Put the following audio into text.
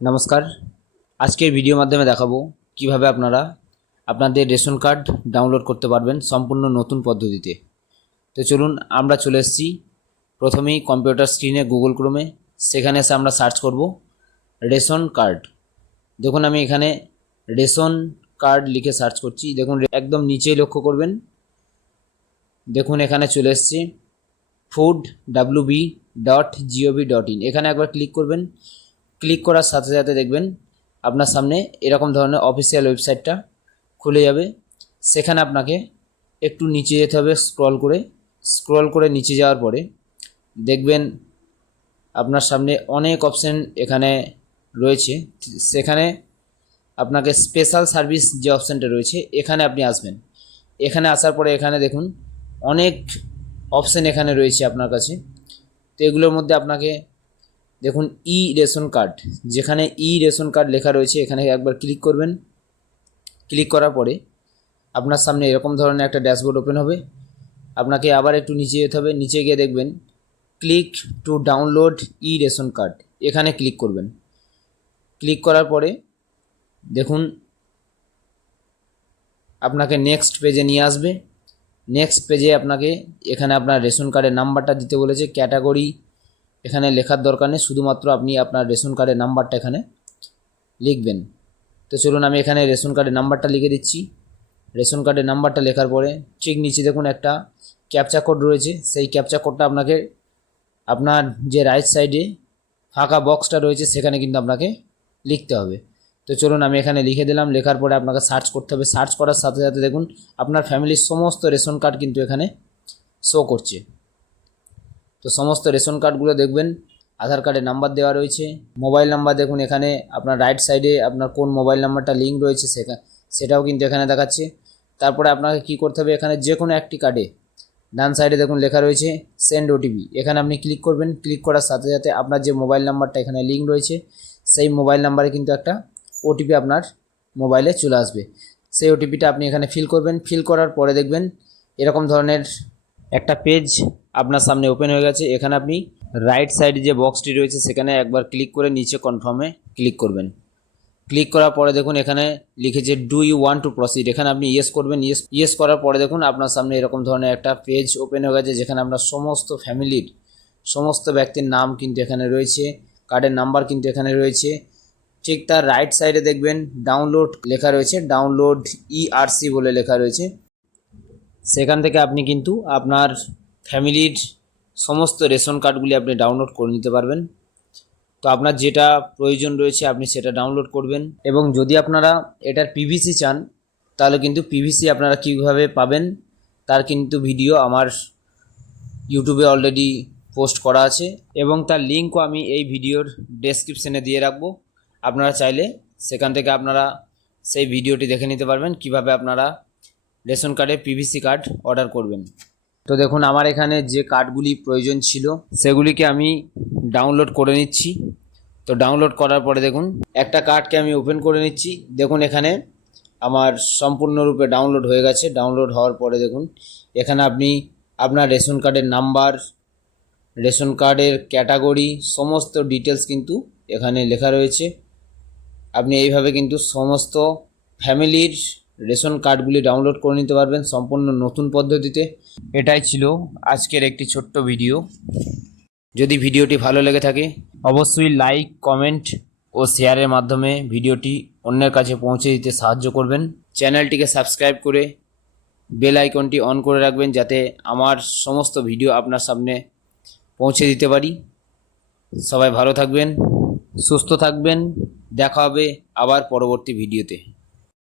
নমস্কার। আজকের ভিডিওর মাধ্যমে দেখাবো কিভাবে আপনারা আপনাদের রেশন কার্ড ডাউনলোড করতে পারবেন সম্পূর্ণ নতুন পদ্ধতিতে। তো চলুন আমরা চলে এসেছি প্রথমেই কম্পিউটার স্ক্রিনে গুগল ক্রোমে। সেখানে এসে আমরা সার্চ করব রেশন কার্ড। দেখুন আমি এখানে রেশন কার্ড লিখে সার্চ করছি। দেখুন একদম নিচেই লক্ষ্য করবেন, দেখুন এখানে চলে এসেছে foodwb.gov.in। এখানে একবার ক্লিক করবেন। ক্লিক করার সাথে সাথে দেখবেন আপনার সামনে এরকম ধরনের অফিসিয়াল ওয়েবসাইটটা খুলে যাবে। সেখানে আপনাকে একটু নিচে যেতে হবে, স্ক্রল করে নিচে যাওয়ার পরে দেখবেন আপনার সামনে অনেক অপশান এখানে রয়েছে। সেখানে আপনাকে স্পেশাল সার্ভিস যে অপশানটা রয়েছে এখানে আপনি আসবেন। এখানে আসার পরে এখানে দেখুন অনেক অপশান এখানে রয়েছে আপনার কাছে। তো এগুলোর মধ্যে আপনাকে দেখুন ই রেশন কার্ড, যেখানে ই রেশন কার্ড লেখা রয়েছে এখানে একবার ক্লিক করবেন। ক্লিক করার পরে আপনার সামনে এরকম ধরনের একটা ড্যাশবোর্ড ওপেন হবে। আপনাকে আবার একটু নিচে যেতে হবে। নিচে গিয়ে দেখবেন click to download E ration card, এখানে ক্লিক করবেন। ক্লিক করার পরে দেখুন আপনাকে নেক্সট পেজে নিয়ে আসবে। নেক্সট পেজে আপনাকে এখানে আপনার রেশন কার্ডের নাম্বারটা দিতে বলেছে। ক্যাটাগরি এখানে লেখার দরকার নেই, শুধুমাত্র আপনি আপনার রেশন কার্ডের নাম্বারটা এখানে লিখবেন। তো চলুন আমি এখানে রেশন কার্ডের নাম্বারটা লিখে দিচ্ছি। রেশন কার্ডের নাম্বারটা লেখার পরে ঠিক নিচে দেখুন একটা ক্যাপচা কোড রয়েছে। সেই ক্যাপচা কোডটা আপনাকে আপনার যে রাইট সাইডে ফাঁকা বক্সটা রয়েছে সেখানে কিন্তু আপনাকে লিখতে হবে। তো চলুন আমি এখানে লিখে দিলাম। লেখার পরে আপনাকে সার্চ করতে হবে। সার্চ করার সাথে সাথে দেখুন আপনার ফ্যামিলির সমস্ত রেশন কার্ড কিন্তু এখানে শো করছে। তো সমস্ত রেশন কার্ডগুলো দেখবেন আধার কার্ডের নাম্বার দেওয়া রয়েছে। মোবাইল নাম্বার দেখুন এখানে আপনার রাইট সাইডে আপনার কোন মোবাইল নাম্বারটা লিঙ্ক রয়েছে সেটাও কিন্তু এখানে দেখাচ্ছে। তারপরে আপনাকে কি করতে হবে, এখানে যে কোনো একটি কার্ডে ডান সাইডে দেখুন লেখা রয়েছে সেন্ড ওটিপি, এখানে আপনি ক্লিক করবেন। ক্লিক করার সাথে সাথে আপনার যে মোবাইল নাম্বারটা এখানে লিঙ্ক রয়েছে সেই মোবাইল নাম্বারে কিন্তু একটা ওটিপি আপনার মোবাইলে চলে আসবে। সেই ওটিপিটা আপনি এখানে ফিল করবেন। ফিল করার পরে দেখবেন এরকম ধরনের একটা পেজ আপনার সামনে ওপেন হয়ে গেছে। এখানে আপনি রাইট সাইডে যে বক্সটি রয়েছে সেখানে একবার ক্লিক করে নিচে কনফার্মে ক্লিক করবেন। ক্লিক করার পরে দেখুন এখানে লিখেছে do you want to proceed, এখানে আপনি ইয়েস করবেন। ইয়েস করার পরে দেখুন আপনার সামনে এরকম ধরনের একটা পেজ ওপেন হয়ে গেছে, যেখানে আপনার সমস্ত ফ্যামিলির সমস্ত ব্যক্তির নাম কিন্তু এখানে রয়েছে, কার্ডের নাম্বার কিন্তু এখানে রয়েছে। ঠিক তার রাইট সাইডে দেখবেন ডাউনলোড লেখা রয়েছে, ডাউনলোড ইআরসি বলে লেখা রয়েছে। সেখান থেকে আপনি কিন্তু আপনার ফ্যামিলির সমস্ত রেশন কার্ডগুলি আপনি ডাউনলোড করে নিতে পারবেন। তো আপনার যেটা প্রয়োজন রয়েছে আপনি সেটা ডাউনলোড করবেন। এবং যদি আপনারা এটার পিভিসি চান তাহলে কিন্তু পিভিসি আপনারা কীভাবে পাবেন তার কিন্তু ভিডিও আমার ইউটিউবে অলরেডি পোস্ট করা আছে, এবং তার লিঙ্কও আমি এই ভিডিওর ডেসক্রিপশনে দিয়ে রাখবো। আপনারা চাইলে সেখান থেকে আপনারা সেই ভিডিওটি দেখে নিতে পারবেন কিভাবে আপনারা রেশন কার্ডে পিভিসি কার্ড অর্ডার করবেন। তো দেখুন আমার এখানে যে কার্ডগুলি প্রয়োজন ছিল সেগুলিকে আমি ডাউনলোড করে নিচ্ছি। তো ডাউনলোড করার পরে দেখুন একটা কার্ডকে আমি ওপেন করে নিচ্ছি। দেখুন এখানে আমার সম্পূর্ণরূপে ডাউনলোড হয়ে গেছে। ডাউনলোড হওয়ার পরে দেখুন এখানে আপনি আপনার রেশন কার্ডের নাম্বার, রেশন কার্ডের ক্যাটাগরি সমস্ত ডিটেলস কিন্তু এখানে লেখা রয়েছে। আপনি এইভাবে কিন্তু সমস্ত ফ্যামিলির রেশন কার্ডগুলি ডাউনলোড করে নিতে পারবেন সম্পূর্ণ নতুন পদ্ধতিতে। এটাই ছিল আজকের একটি ছোট্ট ভিডিও। যদি ভিডিওটি ভালো লেগে থাকে অবশ্যই লাইক, কমেন্ট ও শেয়ারের মাধ্যমে ভিডিওটি অন্যের কাছে পৌঁছে দিতে সাহায্য করবেন। চ্যানেলটিকে সাবস্ক্রাইব করে বেল আইকনটি অন করে রাখবেন যাতে আমার সমস্ত ভিডিও আপনার সামনে পৌঁছে দিতে পারি। সবাই ভালো থাকবেন, সুস্থ থাকবেন। দেখা হবে আবার পরবর্তী ভিডিওতে।